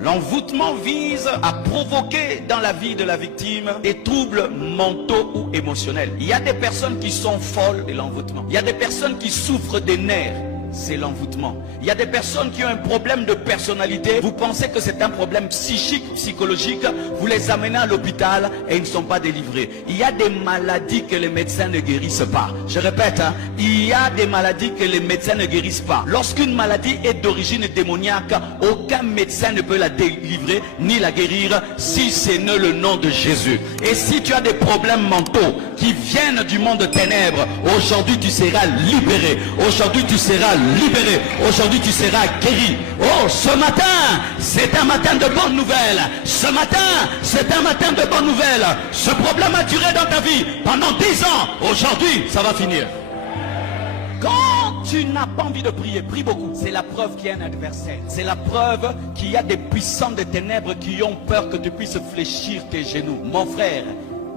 L'envoûtement vise à provoquer dans la vie de la victime des troubles mentaux ou émotionnels. Il y a des personnes qui sont folles de l'envoûtement. Il y a des personnes qui souffrent des nerfs. C'est l'envoûtement. Il y a des personnes qui ont un problème de personnalité. Vous pensez que c'est un problème psychique, psychologique. Vous les amenez à l'hôpital et ils ne sont pas délivrés. Il y a des maladies que les médecins ne guérissent pas. Je répète, il y a des maladies que les médecins ne guérissent pas. Lorsqu'une maladie est d'origine démoniaque, aucun médecin ne peut la délivrer ni la guérir si ce n'est le nom de Jésus. Et si tu as des problèmes mentaux qui viennent du monde des ténèbres, aujourd'hui tu seras libéré. Aujourd'hui tu seras libéré. Aujourd'hui tu seras guéri. Oh, ce matin, c'est un matin de bonnes nouvelles. Ce matin, c'est un matin de bonnes nouvelles. Ce problème a duré dans ta vie pendant 10 ans. Aujourd'hui, ça va finir. Quand tu n'as pas envie de prier, prie beaucoup. C'est la preuve qu'il y a un adversaire. C'est la preuve qu'il y a des puissants des ténèbres qui ont peur que tu puisses fléchir tes genoux. Mon frère,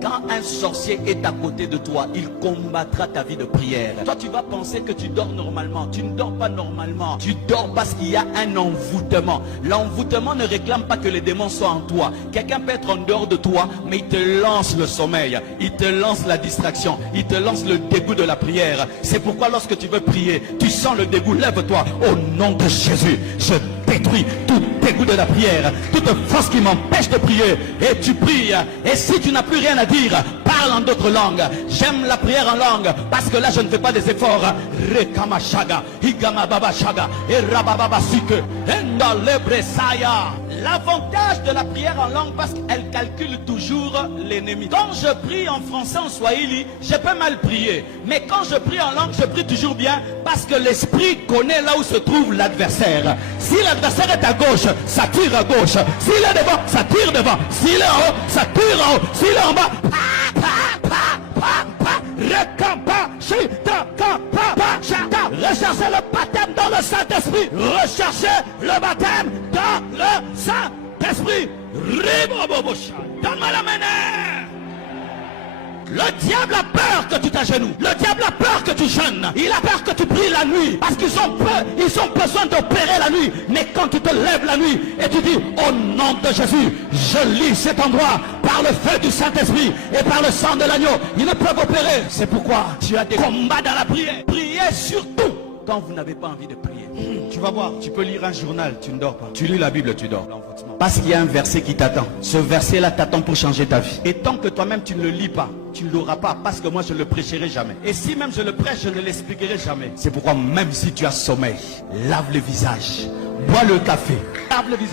quand un sorcier est à côté de toi, il combattra ta vie de prière. Toi, tu vas penser que tu dors normalement. Tu ne dors pas normalement. Tu dors parce qu'il y a un envoûtement. L'envoûtement ne réclame pas que les démons soient en toi. Quelqu'un peut être en dehors de toi, mais il te lance le sommeil. Il te lance la distraction. Il te lance le dégoût de la prière. C'est pourquoi lorsque tu veux prier, tu sens le dégoût. Lève-toi au nom de Jésus. Je détruis tout dégoût de la prière, toute force qui m'empêche de prier, et tu pries. Et si tu n'as plus rien à dire, parle en d'autres langues. J'aime la prière en langue parce que là je ne fais pas des efforts. Rekamashaga, Higamababashaga, et Rabababasike, Endalebresaya. L'avantage de la prière en langue, parce qu'elle calcule toujours l'ennemi. Quand je prie en français, en swahili, je peux mal prier. Mais quand je prie en langue, je prie toujours bien parce que l'esprit connaît là où se trouve l'adversaire. Si l'adversaire est à gauche, ça tire à gauche. S'il est devant, ça tire devant. S'il est en haut, ça tire en haut. S'il est en bas, recherchez le baptême dans le Saint-Esprit. Recherchez le baptême dans le Saint-Esprit. Donne-moi la main. Le diable a peur que tu t'agenouilles. Le diable a peur que tu jeûnes. Il a peur que tu pries la nuit. Parce qu'ils ont peur, ils ont besoin d'opérer la nuit. Mais quand tu te lèves la nuit et tu dis au nom de Jésus, je lis cet endroit par le feu du Saint-Esprit et par le sang de l'agneau, ils ne peuvent opérer. C'est pourquoi tu as des combats dans la prière. Priez surtout quand vous n'avez pas envie de prier. Tu vas voir, tu peux lire un journal, tu ne dors pas. Tu lis la Bible, tu dors. Parce qu'il y a un verset qui t'attend. Ce verset-là t'attend pour changer ta vie. Et tant que toi-même tu ne le lis pas, tu ne l'auras pas, parce que moi je ne le prêcherai jamais. Et si même je le prêche, je ne l'expliquerai jamais. C'est pourquoi même si tu as sommeil, lave le visage, bois le café, lave le visage.